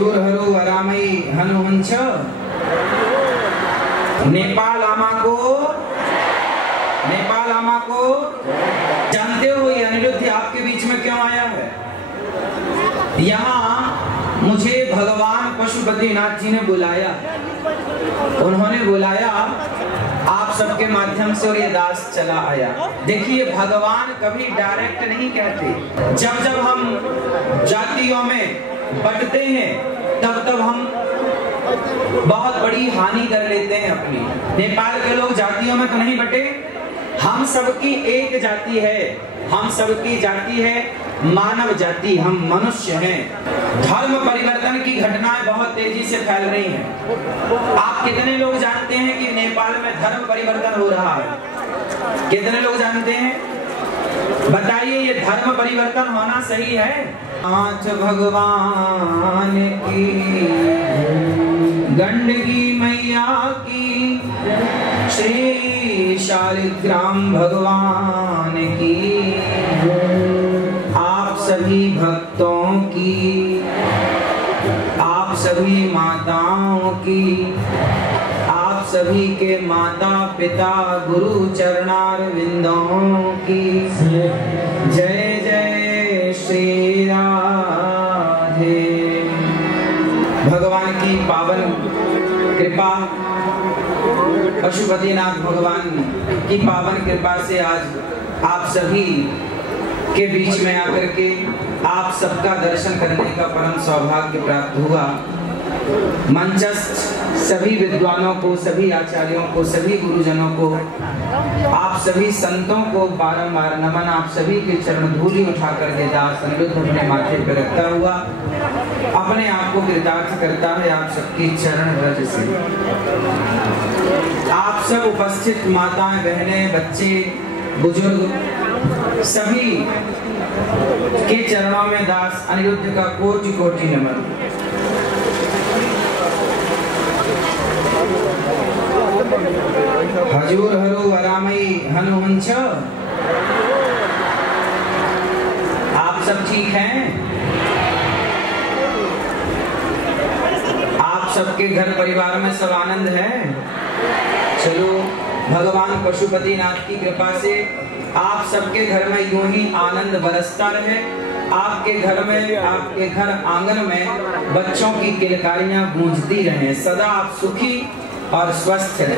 हजूर हरु अरामई हनुमंच नेपाल आमा को जानते हो ये अनिरुद्ध आपके बीच में क्यों आया है? यहाँ मुझे भगवान पशुपतिनाथ जी ने बुलाया, उन्होंने बुलाया आप सबके माध्यम से और ये दास चला आया। देखिए भगवान कभी डायरेक्ट नहीं कहते। जब जब हम जातियों में बंटते हैं तब तब हम बहुत बड़ी हानि कर लेते हैं अपनी। नेपाल के लोग जातियों में तो नहीं बटे, हम सबकी एक जाति है, हम सबकी जाति है मानव जाति, हम मनुष्य हैं। धर्म परिवर्तन की घटनाएं बहुत तेजी से फैल रही हैं। आप कितने लोग जानते हैं कि नेपाल में धर्म परिवर्तन हो रहा है? कितने लोग जानते हैं? बताइए ये धर्म परिवर्तन होना सही है? नाथ भगवान की, गंडकी मैया की, श्री शालिग्राम भगवान की, आप सभी भक्तों की, आप सभी माताओं की, आप सभी के माता पिता गुरु चरणारविंदों की जय जय श्री राधे। भगवान की पावन कृपा, पशुपतिनाथ भगवान की पावन कृपा से आज आप सभी के बीच में आकर के आप सबका दर्शन करने का परम सौभाग्य प्राप्त हुआ। मंचस्थ सभी विद्वानों को, सभी आचार्यों को, सभी गुरुजनों को, आप सभी संतों को बारंबार नमन। आप सभी के चरण धूलि उठाकर के दास अनिरुद्ध अपने माथे पर रखता हुआ अपने आप को कृतार्थ करता है आप सबकी चरण रज से। आप सब उपस्थित माताएं, बहनें, बच्चे, बुजुर्ग सभी के चरणों में दास अनिरुद्ध का कोटि कोटि नमन। हजूर हरु अरामई हनुमंच। आप सब ठीक हैं? आप सबके घर परिवार में सब आनंद है? चलो भगवान पशुपतिनाथ की कृपा से आप सबके घर में यूं ही आनंद बरसता रहे। आपके घर में, आपके घर आंगन में बच्चों की किलकारियां गूंजती रहें। सदा आप सुखी और स्वस्थ रहें।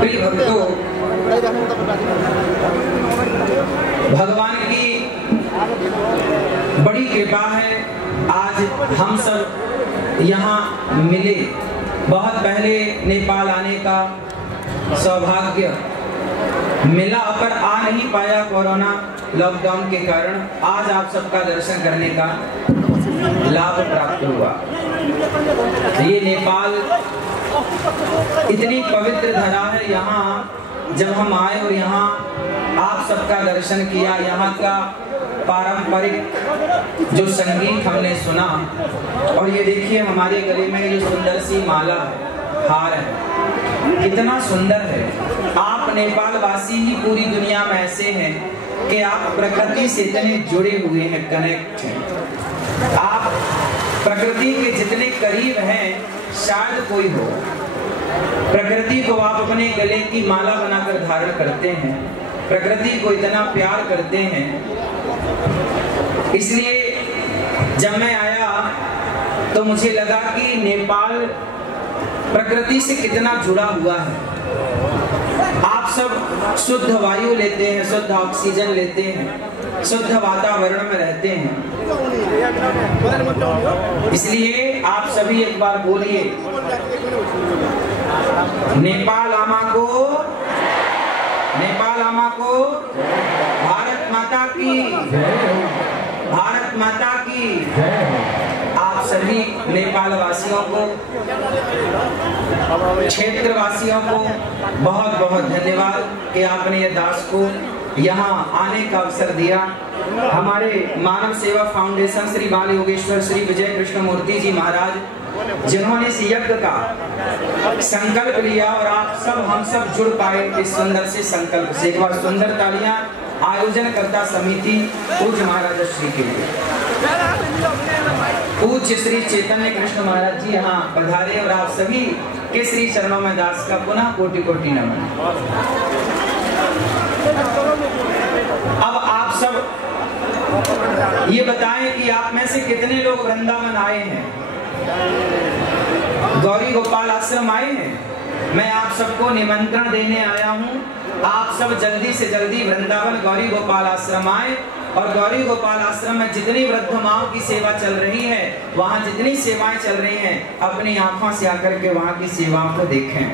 प्रिय भक्तों, भगवान की बड़ी कृपा है आज हम सब यहाँ मिले। बहुत पहले नेपाल आने का सौभाग्य मिला पर आ नहीं पाया कोरोना लॉकडाउन के कारण। आज आप सबका दर्शन करने का लाभ प्राप्त हुआ। ये नेपाल इतनी पवित्र धरा है। यहाँ जब हम आए और यहाँ आप सबका दर्शन किया, यहाँ का पारंपरिक जो संगीत हमने सुना, और ये देखिए हमारे गले में जो सुंदर सी माला है, हार है, कितना सुंदर है। आप नेपाल वासी ही पूरी दुनिया में ऐसे हैं कि आप प्रकृति से इतने जुड़े हुए हैं, कनेक्ट हैं। आप प्रकृति के जितने करीब हैं शायद कोई हो। प्रकृति को आप अपने गले की माला बनाकर धारण करते हैं, प्रकृति को इतना प्यार करते हैं। इसलिए जब मैं आया तो मुझे लगा कि नेपाल प्रकृति से कितना जुड़ा हुआ है। आप सब शुद्ध वायु लेते हैं, शुद्ध ऑक्सीजन लेते हैं, शुद्ध वातावरण में रहते हैं। इसलिए आप सभी एक बार बोलिए, नेपाल आमा को, नेपाल आमा को, भारत माता की, भारत माता की। आप सभी नेपाल वासियों को, क्षेत्र वासियों को बहुत बहुत धन्यवाद कि आपने ये दास को यहाँ आने का अवसर दिया। हमारे मानव सेवा फाउंडेशन श्री बाल योगेश्वर श्री विजय कृष्ण मूर्ति जी महाराज, जिन्होंने इस यज्ञ का संकल्प लिया और आप सब हम सब जुड़ पाए इस सुंदर से संकल्प से। एक बार सुंदर तालियां आयोजन करता समिति पूज्य महाराज श्री के लिए। पूज्य श्री चैतन्य कृष्ण महाराज जी यहाँ पधारे और आप सभी के श्री चरणों में दास का पुनः कोटि कोटि नमन। अब आप सब ये बताएं कि आप में से कितने लोग वृंदावन आए हैं, गौरी गोपाल आश्रम आए हैं। मैं आप सबको निमंत्रण देने आया हूँ, आप सब जल्दी से जल्दी वृंदावन गौरी गोपाल आश्रम आए और गौरी गोपाल आश्रम में जितनी वृद्ध माओं की सेवा चल रही है, वहाँ जितनी सेवाएं चल रही हैं, अपनी आंखों से आकर के वहाँ की सेवाओं को देखें।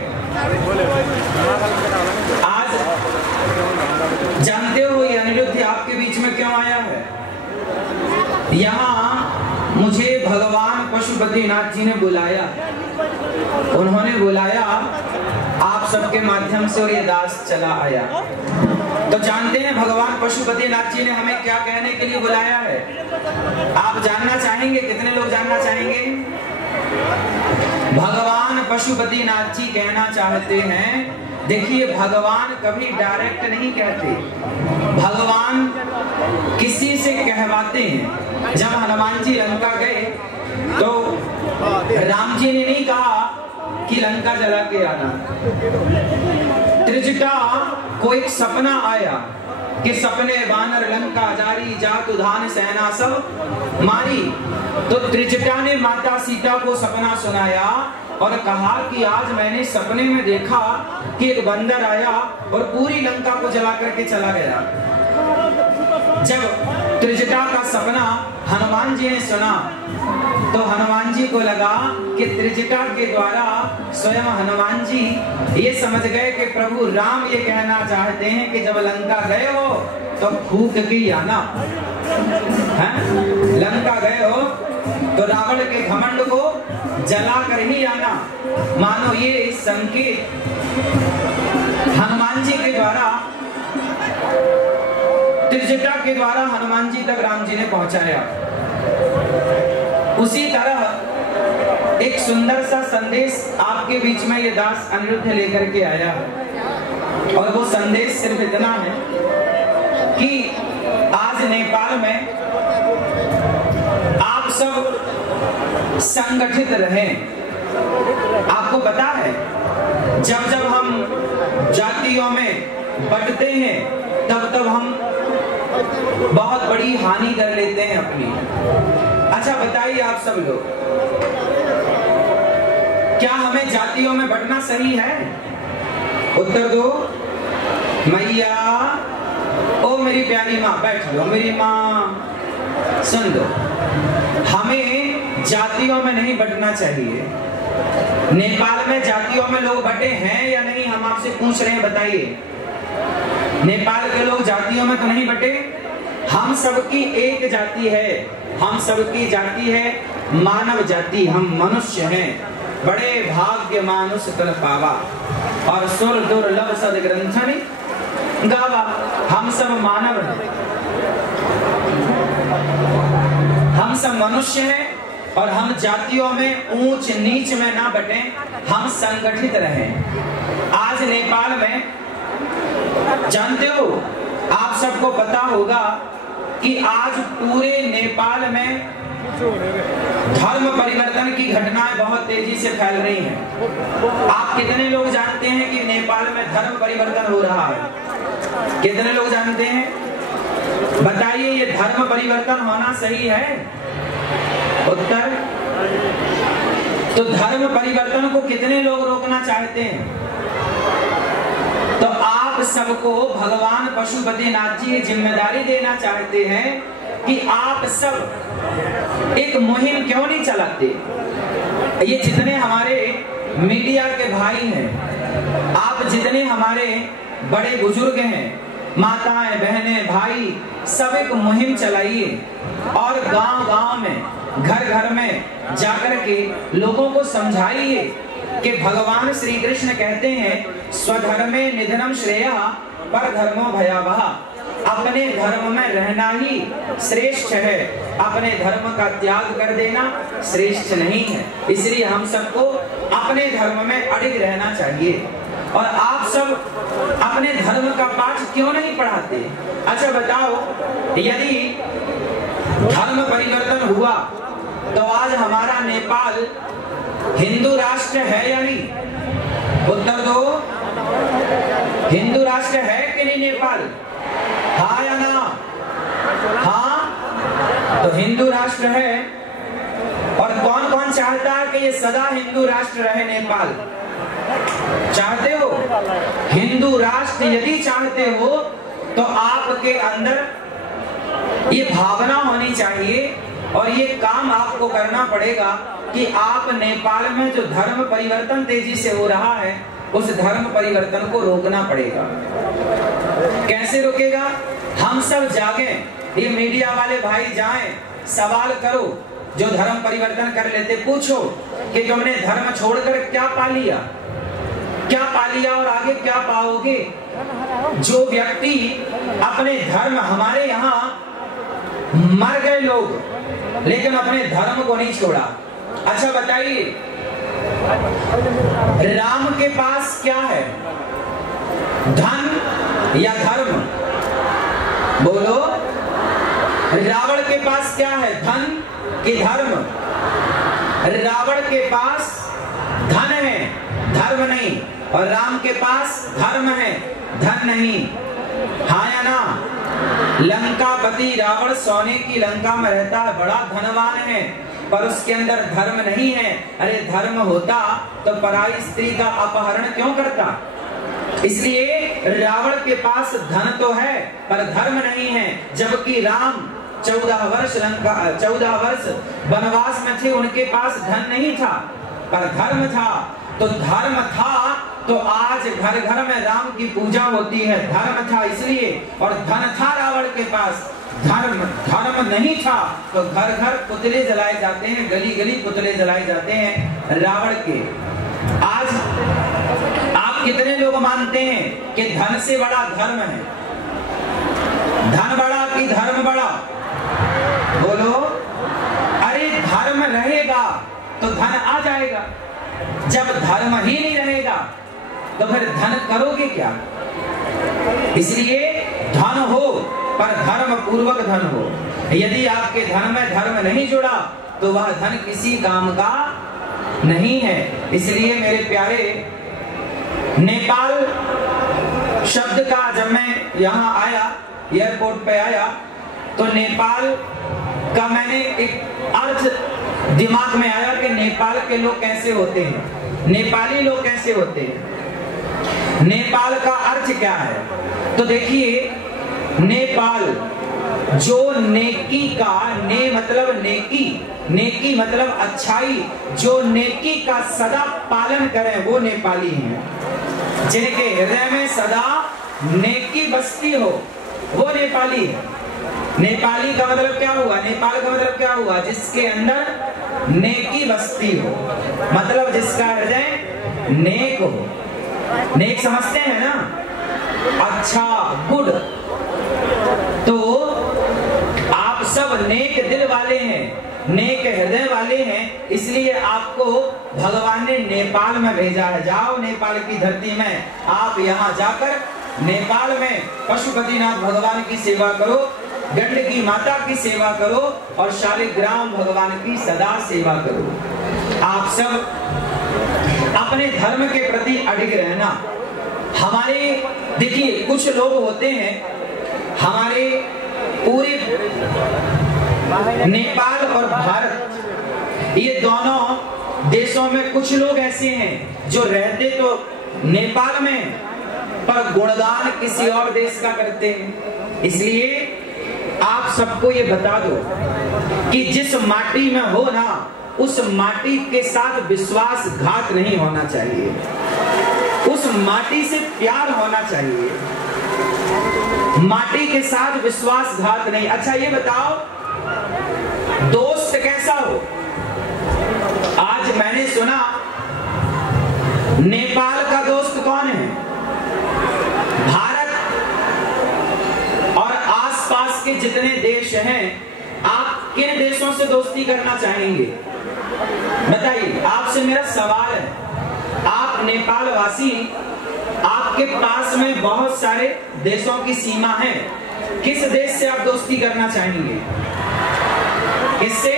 आज जानते हो ये अनिरुद्ध आपके बीच में क्यों आया है? यहाँ मुझे भगवान पशुपतिनाथ जी ने बुलाया, उन्होंने बुलाया आप सबके माध्यम से और ये दास चला आया। तो जानते हैं भगवान पशुपतिनाथ जी ने हमें क्या कहने के लिए बुलाया है? आप जानना चाहेंगे? कितने लोग जानना चाहेंगे? भगवान पशुपतिनाथ जी कहना चाहते हैं, देखिए भगवान कभी डायरेक्ट नहीं कहते, भगवान किसी से कहवाते हैं। जब हनुमान जी लंका गए तो राम जी ने नहीं कहा कि लंका जला के आना। त्रिजटा को एक सपना आया कि सपने वानर लंका जारी जातु धान सेना सब मारी। तो त्रिजटा ने माता सीता को सपना सुनाया और कहा कि आज मैंने सपने में देखा कि एक बंदर आया और पूरी लंका को जला करके चला गया। जब त्रिजटा का सपना हनुमान जी ने सुना तो हनुमान जी को लगा कि त्रिजटा के द्वारा स्वयं हनुमान जी ये समझ गए कि प्रभु राम ये कहना चाहते हैं कि जब लंका गए हो तो फूक के आना। लंका गए हो तो रावण के घमंड को जला कर ही आना। मानो ये संकेत हनुमान जी के द्वारा, त्रिजटा के द्वारा हनुमान जी तक राम जी ने पहुंचाया। उसी तरह एक सुंदर सा संदेश आपके बीच में ये दास अनिरुद्ध लेकर के आया और वो संदेश सिर्फ इतना है कि आज नेपाल में आप सब संगठित रहें। आपको पता है जब जब हम जातियों में बंटते हैं तब तब हम बहुत बड़ी हानि कर लेते हैं अपनी। अच्छा बताइए आप सब लोग, क्या हमें जातियों में बंटना सही है? उत्तर दो। मैया, ओ मेरी प्यारी माँ, बैठ लो मेरी माँ, सुन लो। हमें जातियों में नहीं बंटना चाहिए। नेपाल में जातियों में लोग बंटे हैं या नहीं, हम आपसे पूछ रहे हैं, बताइए। नेपाल के लोग जातियों में तो नहीं बंटे। हम सबकी एक जाति है, हम सबकी जाति है मानव जाति, हम मनुष्य हैं। बड़े भाग्य मानुष तल पावा और सुर दुर्लभ सद ग्रंथनि गावा। हम सब मानव हैं, हम सब मनुष्य हैं और हम जातियों में ऊंच नीच में ना बटें, हम संगठित रहें। आज नेपाल में जानते हो, आप सबको पता होगा कि आज पूरे नेपाल में धर्म परिवर्तन की घटनाएं बहुत तेजी से फैल रही हैं। आप कितने लोग जानते हैं कि नेपाल में धर्म परिवर्तन हो रहा है? कितने लोग जानते हैं? बताइए, ये धर्म परिवर्तन होना सही है? उत्तर। तो धर्म परिवर्तन को कितने लोग रोकना चाहते हैं? तो आप सबको भगवान पशुपतिनाथ जी जिम्मेदारी देना चाहते हैं कि आप सब एक मुहिम क्यों नहीं चलाते? ये जितने हमारे मीडिया के भाई हैं, आप जितने हमारे बड़े बुजुर्ग हैं, माताएं, बहनें, भाई, सब एक मुहिम चलाइए और गांव-गांव में, घर-घर में जाकर के लोगों को समझाइए कि भगवान श्री कृष्ण कहते हैं स्वधर्मे निधनम श्रेयः परधर्मो भयावह। अपने धर्म में रहना ही श्रेष्ठ है, अपने धर्म का त्याग कर देना श्रेष्ठ नहीं है। इसलिए हम सबको अपने धर्म में अडिग रहना चाहिए। और आप सब अपने धर्म का पाठ क्यों नहीं पढ़ाते? अच्छा बताओ, यदि धर्म परिवर्तन हुआ तो आज हमारा नेपाल हिंदू राष्ट्र है या नहीं? उत्तर दो, हिंदू राष्ट्र है कि नहीं नेपाल? हाँ या ना? हाँ, तो हिंदू राष्ट्र है। और कौन कौन चाहता है कि ये सदा हिंदू राष्ट्र रहे नेपाल? चाहते हो? हिंदू राष्ट्र यदि चाहते हो तो आपके अंदर ये भावना होनी चाहिए और ये काम आपको करना पड़ेगा कि आप नेपाल में जो धर्म परिवर्तन तेजी से हो रहा है उस धर्म परिवर्तन को रोकना पड़ेगा। कैसे रोकेगा? हम सब जागें, ये मीडिया वाले भाई जाएं, सवाल करो, जो धर्म परिवर्तन कर लेते पूछो कि तुमने धर्म छोड़कर क्या पा लिया, क्या पा लिया और आगे क्या पाओगे। जो व्यक्ति अपने धर्म, हमारे यहाँ मर गए लोग लेकिन अपने धर्म को नहीं छोड़ा। अच्छा बताइए, राम के पास क्या है, धन या धर्म? बोलो। रावण के पास क्या है, धन कि धर्म? रावण के पास धन है, धर्म नहीं। और राम के पास धर्म है, धन नहीं। हाँ या ना? लंकापति रावण सोने की लंका में रहता है, बड़ा धनवान है, पर उसके अंदर धर्म नहीं है। अरे धर्म होता तो पराई स्त्री का अपहरण क्यों करता? इसलिए रावण के पास धन तो है पर धर्म नहीं है। जबकि राम 14 वर्ष वनवास में थे, उनके पास धन नहीं था पर धर्म था। तो धर्म था तो आज घर घर में राम की पूजा होती है, धर्म था इसलिए। और धन था रावण के पास, धर्म नहीं था तो घर घर पुतले जलाए जाते हैं, गली गली पुतले जलाए जाते हैं रावण के। आज आप कितने लोग मानते हैं कि धन से बड़ा धर्म है? धन बड़ा कि धर्म बड़ा? बोलो। अरे धर्म रहेगा तो धन आ जाएगा, जब धर्म ही नहीं रहेगा तो फिर धन करोगे क्या? इसलिए धन हो पर धर्म पूर्वक धन हो। यदि आपके धन में धर्म नहीं जुड़ा तो वह धन किसी काम का नहीं है। इसलिए मेरे प्यारे, नेपाल शब्द का जब मैं यहाँ आया, एयरपोर्ट पे आया, तो नेपाल का मैंने एक अर्थ दिमाग में आया कि नेपाल के लोग कैसे होते हैं, नेपाली लोग कैसे होते हैं, नेपाल का अर्थ क्या है। तो देखिए, नेपाल जो नेकी का, ने मतलब नेकी, नेकी मतलब अच्छाई, जो नेकी का सदा पालन करें वो नेपाली हैं। जिनके हृदय में सदा नेकी बसती हो वो नेपाली है। नेपाली का मतलब क्या हुआ? नेपाल का मतलब क्या हुआ? जिसके अंदर नेकी बसती हो, मतलब जिसका हृदय नेक हो। नेक समझते हैं ना, अच्छा, गुड। तो आप सब नेक दिल वाले हैं, नेक हृदय वाले हैं, इसलिए आपको भगवान ने नेपाल में भेजा है। जाओ नेपाल की धरती में, आप यहाँ जाकर नेपाल में पशुपतिनाथ भगवान की सेवा करो, गंडकी माता की सेवा करो और शालिग्राम भगवान की सदा सेवा करो। आप सब अपने धर्म के प्रति अडिग रहना। हमारे देखिए, कुछ लोग होते हैं, हमारे पूरे नेपाल और भारत, ये दोनों देशों में कुछ लोग ऐसे हैं जो रहते तो नेपाल में पर गुणगान किसी और देश का करते हैं। इसलिए आप सबको ये बता दो कि जिस माटी में हो ना, उस माटी के साथ विश्वासघात नहीं होना चाहिए, उस माटी से प्यार होना चाहिए, माटी के साथ विश्वासघात नहीं। अच्छा ये बताओ, दोस्त कैसा हो? आज मैंने सुना नेपाल का दोस्त कौन है? भारत के जितने देश हैं, आप किन देशों से दोस्ती करना चाहेंगे? बताइए, आपसे मेरा सवाल है। आप नेपाल वासी, आपके पास में बहुत सारे देशों की सीमा है, किस देश से आप दोस्ती करना चाहेंगे? किससे?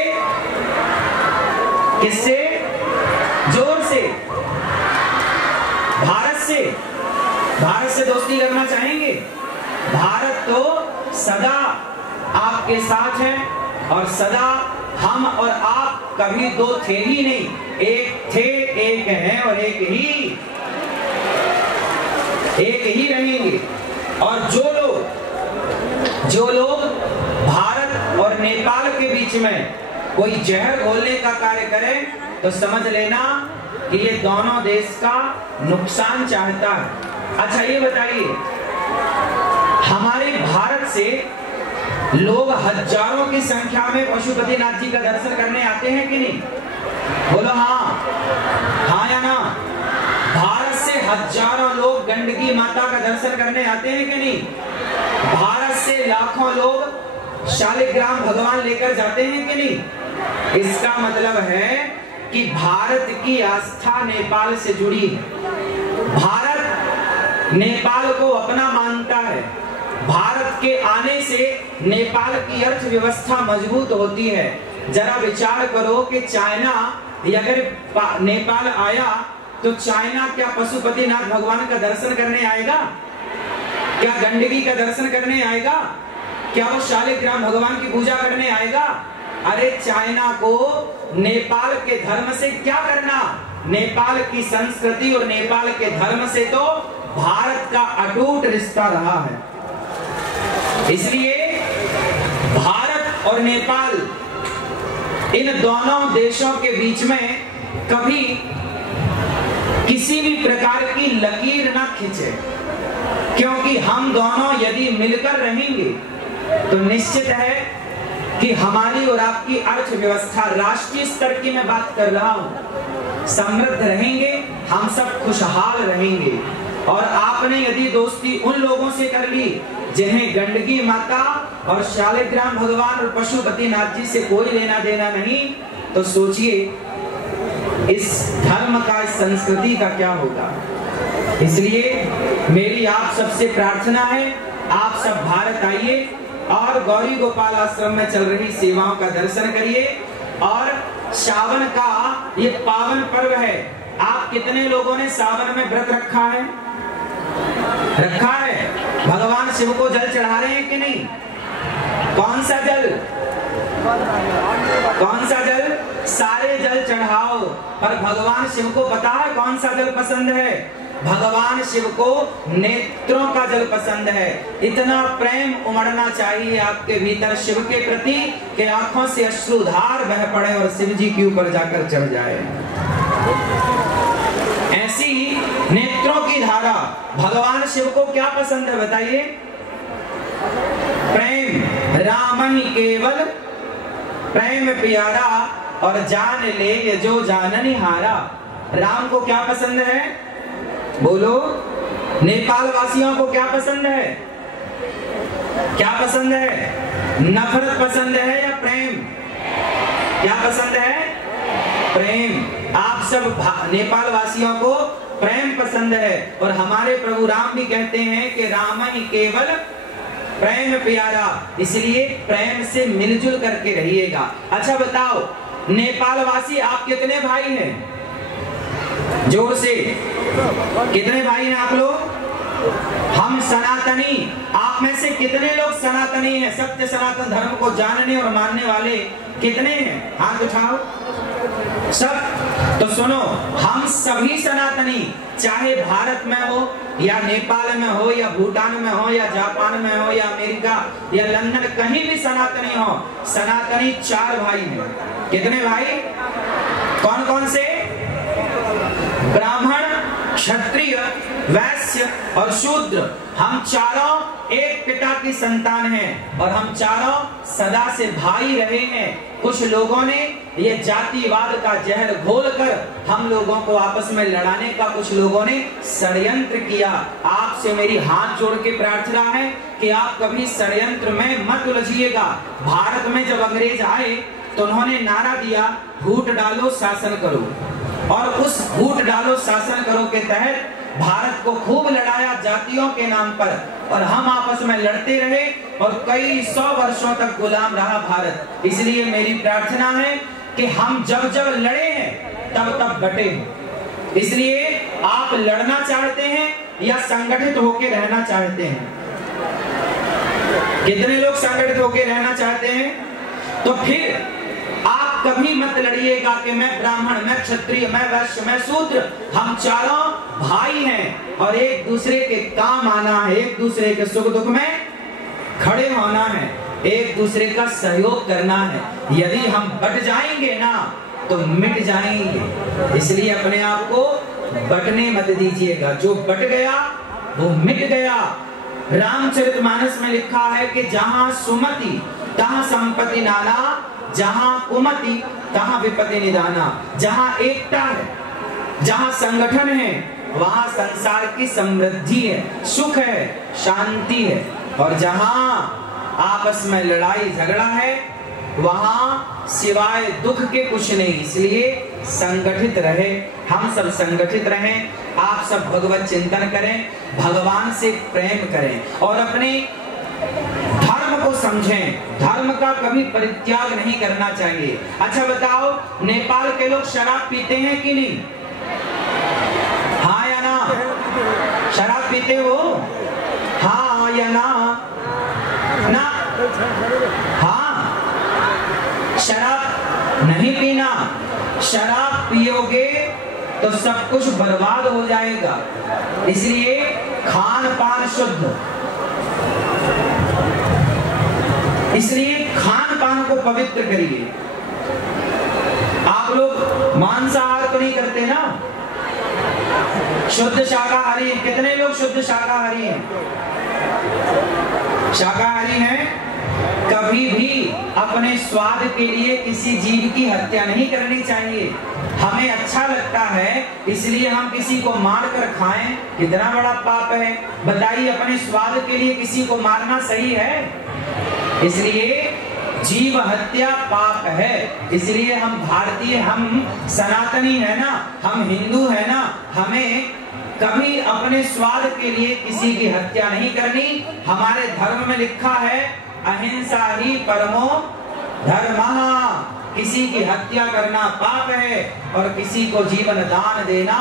किससे? जोर से। भारत से। भारत से दोस्ती करना चाहेंगे? भारत तो सदा आपके साथ है और सदा हम और आप कभी दो थे ही नहीं, एक थे, एक हैं और एक ही रहेंगे। और जो लोग भारत और नेपाल के बीच में कोई जहर घोलने का कार्य करें तो समझ लेना कि ये दोनों देश का नुकसान चाहता है। अच्छा ये बताइए, हमारे भारत से लोग हजारों की संख्या में पशुपतिनाथ जी का दर्शन करने आते हैं कि नहीं? बोलो हाँ या ना? भारत से हजारों लोग गंडकी माता का दर्शन करने आते हैं कि नहीं? भारत से लाखों लोग शालिग्राम भगवान लेकर जाते हैं कि नहीं? इसका मतलब है कि भारत की आस्था नेपाल से जुड़ी है। भारत नेपाल को अपना मानता है। भारत के आने से नेपाल की अर्थव्यवस्था मजबूत होती है। जरा विचार करो कि चाइना अगर नेपाल आया तो चाइना क्या पशुपतिनाथ भगवान का दर्शन करने आएगा? क्या गंडकी का दर्शन करने आएगा? क्या वो शालिग्राम भगवान की पूजा करने आएगा? अरे चाइना को नेपाल के धर्म से क्या करना? नेपाल की संस्कृति और नेपाल के धर्म से तो भारत का अटूट रिश्ता रहा है। इसलिए भारत और नेपाल, इन दोनों देशों के बीच में कभी किसी भी प्रकार की लकीर ना खींचे, क्योंकि हम दोनों यदि मिलकर रहेंगे तो निश्चित है कि हमारी और आपकी अर्थव्यवस्था, राष्ट्रीय स्तर की मैं बात कर रहा हूं, समृद्ध रहेंगे, हम सब खुशहाल रहेंगे। और आपने यदि दोस्ती उन लोगों से कर ली जिन्हें गंडकी माता और शालिग्राम भगवान और पशुपतिनाथ जी से कोई लेना देना नहीं, तो सोचिए इस धर्म का, इस संस्कृति का क्या होगा। इसलिए मेरी आप सबसे प्रार्थना है, आप सब भारत आइए और गौरी गोपाल आश्रम में चल रही सेवाओं का दर्शन करिए। और सावन का ये पावन पर्व है। आप कितने लोगों ने सावन में व्रत रखा है? रखा है। भगवान शिव को जल चढ़ा रहे हैं कि नहीं? कौन सा जल? कौन सा जल? सारे जल चढ़ाओ। पर भगवान शिव को पता है कौन सा जल पसंद है? भगवान शिव को नेत्रों का जल पसंद है। इतना प्रेम उमड़ना चाहिए आपके भीतर शिव के प्रति कि आंखों से अश्रुधार बह पड़े और शिव जी के ऊपर जाकर चढ़ जाए। ऐसी नेत्रों की धारा। भगवान शिव को क्या पसंद है बताइए? प्रेम। राम ही केवल प्रेम प्यारा और जान ले ये जो जाननी हारा। राम को क्या पसंद है? बोलो। नेपाल वासियों को क्या पसंद है? क्या पसंद है? नफरत पसंद है या प्रेम? क्या पसंद है? प्रेम। आप सब नेपाल वासियों को प्रेम पसंद है। और हमारे प्रभु राम भी कहते हैं कि राम ही केवल प्रेम प्यारा, इसलिए प्रेम से मिलजुल करके रहिएगा। अच्छा बताओ, नेपाल वासी आप कितने भाई हैं? जोर से, कितने भाई हैं आप लोग? हम सनातनी। आप में से कितने लोग सनातनी हैं? सत्य सनातन धर्म को जानने और मानने वाले कितने हैं? हाथ उठाओ सब। तो सुनो, हम सभी सनातनी, चाहे भारत में हो या नेपाल में हो या भूटान में हो या जापान में हो या अमेरिका या लंदन, कहीं भी सनातनी हो। सनातनी 4 भाई हैं। कितने भाई? कौन कौन से? ब्राह्मण, क्षत्रिय, वैश्य और शूद्र। हम चारों एक पिता की संतान हैं और हम चारों सदा से भाई रहे हैं। कुछ लोगों ने ये जातिवाद का जहर घोलकर हम लोगों को आपस में लड़ाने का कुछ लोगों ने षड्यंत्र किया। आपसे मेरी हाथ जोड़ के प्रार्थना है कि आप कभी षड्यंत्र में मत उलझिएगा। भारत में जब अंग्रेज आए तो उन्होंने नारा दिया, फूट डालो शासन करो, और उस फूट डालो शासन करो के तहत भारत को खूब लड़ाया जातियों के नाम पर, और हम आपस में लड़ते रहे और कई 100 वर्षों तक गुलाम रहा भारत। इसलिए मेरी प्रार्थना है कि हम जब जब लड़े हैं तब तब बटे। इसलिए आप लड़ना चाहते हैं या संगठित होकर रहना चाहते हैं? कितने लोग संगठित होकर रहना चाहते हैं? तो फिर आप कभी मत लड़िएगा कि मैं ब्राह्मण, मैं क्षत्रिय, मैं वैश्य, मैं शूद्र। हम चारों भाई हैं और एक दूसरे के काम आना है, एक दूसरे के सुख दुख में खड़े होना है, एक दूसरे का सहयोग करना है। यदि हम बट जाएंगे ना तो मिट जाएंगे। इसलिए अपने आप को बटने मत दीजिएगा। जो बट गया वो मिट गया। रामचरितमानस में लिखा है कि जहां सुमति तहां संपत्ति नाना, जहां कुमति तहां विपत्ति निदाना। जहां एकता है, जहां संगठन है, वहां संसार की समृद्धि है, सुख है, शांति है। और जहां आपस में लड़ाई झगड़ा है वहां सिवाय दुख के कुछ नहीं। इसलिए संगठित रहे, हम सब संगठित रहें। आप सब भगवत चिंतन करें, भगवान से प्रेम करें और अपने धर्म को समझें। धर्म का कभी परित्याग नहीं करना चाहिए। अच्छा बताओ, नेपाल के लोग शराब पीते हैं कि नहीं? हाँ या ना? शराब पीते हो? हाँ या ना? ना? हाँ, शराब नहीं पीना। शराब पियोगे तो सब कुछ बर्बाद हो जाएगा। इसलिए खान पान शुद्ध, इसलिए खान पान को पवित्र करिए। आप लोग मांसाहार तो नहीं करते ना? शुद्ध शाकाहारी। कितने लोग शुद्ध शाकाहारी हैं? शाकाहारी हैं। कभी भी अपने स्वाद के लिए किसी जीव की हत्या नहीं करनी चाहिए। हमें अच्छा लगता है इसलिए हम किसी को मार कर खाएं, कितना बड़ा पाप है बताइए। अपने स्वाद के लिए किसी को मारना सही है? इसलिए जीव हत्या पाप है। इसलिए हम भारतीय, हम सनातनी है ना, हम हिंदू है ना, हमें कभी अपने स्वाद के लिए किसी की हत्या नहीं करनी। हमारे धर्म में लिखा है अहिंसा ही परमो धर्मः। किसी की हत्या करना पाप है और किसी को जीवन दान देना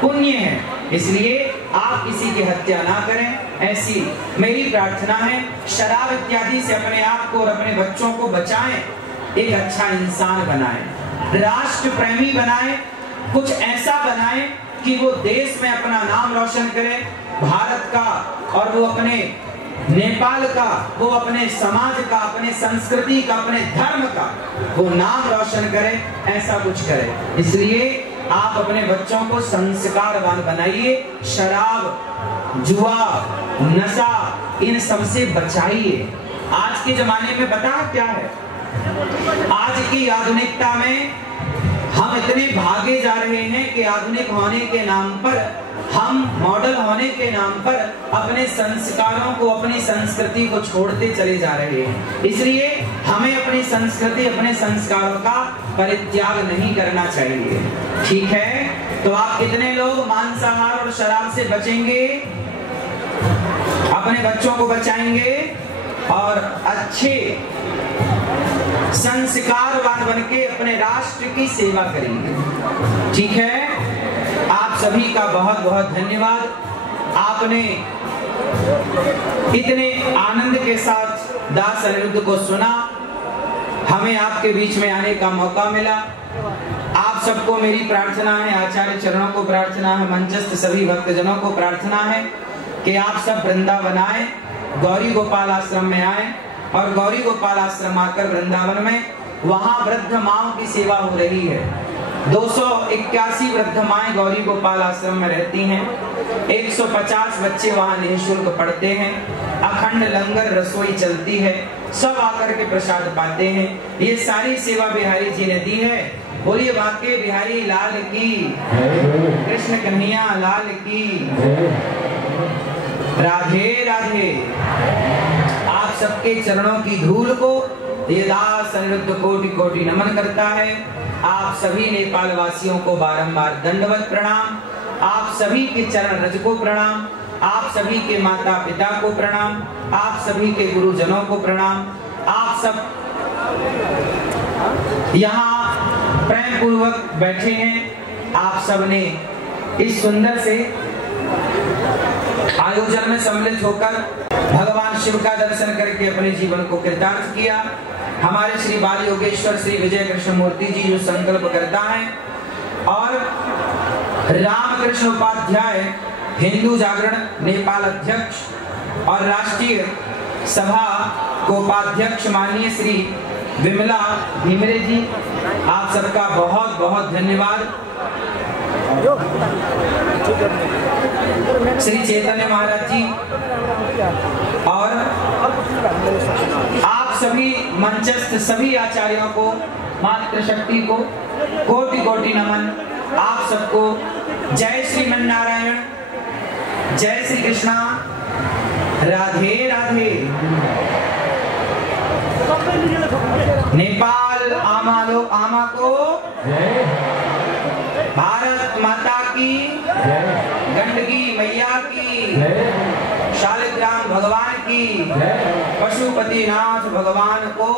पुण्य है। इसलिए आप किसी की हत्या ना करें, ऐसी मेरी प्रार्थना है। शराब इत्यादि से अपने आप को और अपने बच्चों को बचाएं। एक अच्छा इंसान बनाएं, राष्ट्र प्रेमी बनाएं, कुछ ऐसा बनाएं कि वो देश में अपना नाम रोशन करे, भारत का, और वो अपने नेपाल का, वो अपने समाज का, अपने संस्कृति का, अपने धर्म का वो नाम रोशन करे। ऐसा कुछ करे। इसलिए आप अपने बच्चों को संस्कारवान बनाइए। शराब, जुआ, नशा, इन सब से बचाइए। आज के जमाने में पता क्या है? आज की आधुनिकता में हम इतने भागे जा रहे हैं कि आधुनिक होने के नाम पर, हम मॉडल होने के नाम पर अपने संस्कारों को, अपनी संस्कृति को छोड़ते चले जा रहे हैं। इसलिए हमें अपनी संस्कृति, अपने संस्कारों का परित्याग नहीं करना चाहिए। ठीक है? तो आप कितने लोग मांसाहार और शराब से बचेंगे, अपने बच्चों को बचाएंगे और अच्छे संस्कारवान बनके अपने राष्ट्र की सेवा करेंगे? ठीक है? आप सभी का बहुत बहुत धन्यवाद। आपने इतने आनंद के साथ दास अनिरुद्ध को सुना। हमें आपके बीच में आने का मौका मिला। आप सबको मेरी प्रार्थना है, आचार्य चरणों को प्रार्थना है, मंचस्थ सभी भक्तजनों को प्रार्थना है कि आप सब वृंदावन आए, गौरी गोपाल आश्रम में आए और गौरी गोपाल आश्रम आकर वृंदावन में वहां वृद्ध माओं की सेवा हो रही है। 281 वृद्ध माएं गौरी गोपाल आश्रम में रहती हैं। 150 बच्चे वहां निःशुल्क पढ़ते हैं। अखंड लंगर रसोई चलती है, सब आकर के प्रसाद पाते हैं। ये सारी सेवा बिहारी जी ने दी है। बोलिए बांके बिहारी लाल की, कृष्ण कन्हैया लाल की, राधे राधे। आप सबके चरणों की धूल को ये दास अनिरुद्ध कोटि कोटि नमन करता है। आप सभी नेपाल वासियों को बारंबार दंडवत प्रणाम। आप सभी के चरण रज को प्रणाम। आप सभी के माता पिता को प्रणाम। आप सभी के गुरुजनों को प्रणाम। आप सब यहाँ प्रेम पूर्वक बैठे हैं। आप सबने इस सुंदर से आयोजन में सम्मिलित होकर भगवान शिव का दर्शन करके अपने जीवन को कृतार्थ किया। हमारे श्री बाल योगेश्वर श्री विजय कृष्ण मूर्ति जी जो संकल्प करता है और रामकृष्ण उपाध्याय हिंदू जागरण नेपाल अध्यक्ष और राष्ट्रीय सभा को उपाध्यक्ष माननीय श्री विमला भीमरे जी, आप सबका बहुत बहुत धन्यवाद। श्री चैतन्य महाराज जी और आप सभी मंचस्थ सभी आचार्यों को, मातृशक्ति को कोटि कोटि नमन। आप सबको जय श्रीमन नारायण, जय श्री कृष्णा, राधे राधे। नेपाल आमा को भारत माता की, गंडकी मैया की, शालिग्राम भगवान की, पशुपतिनाथ भगवान को।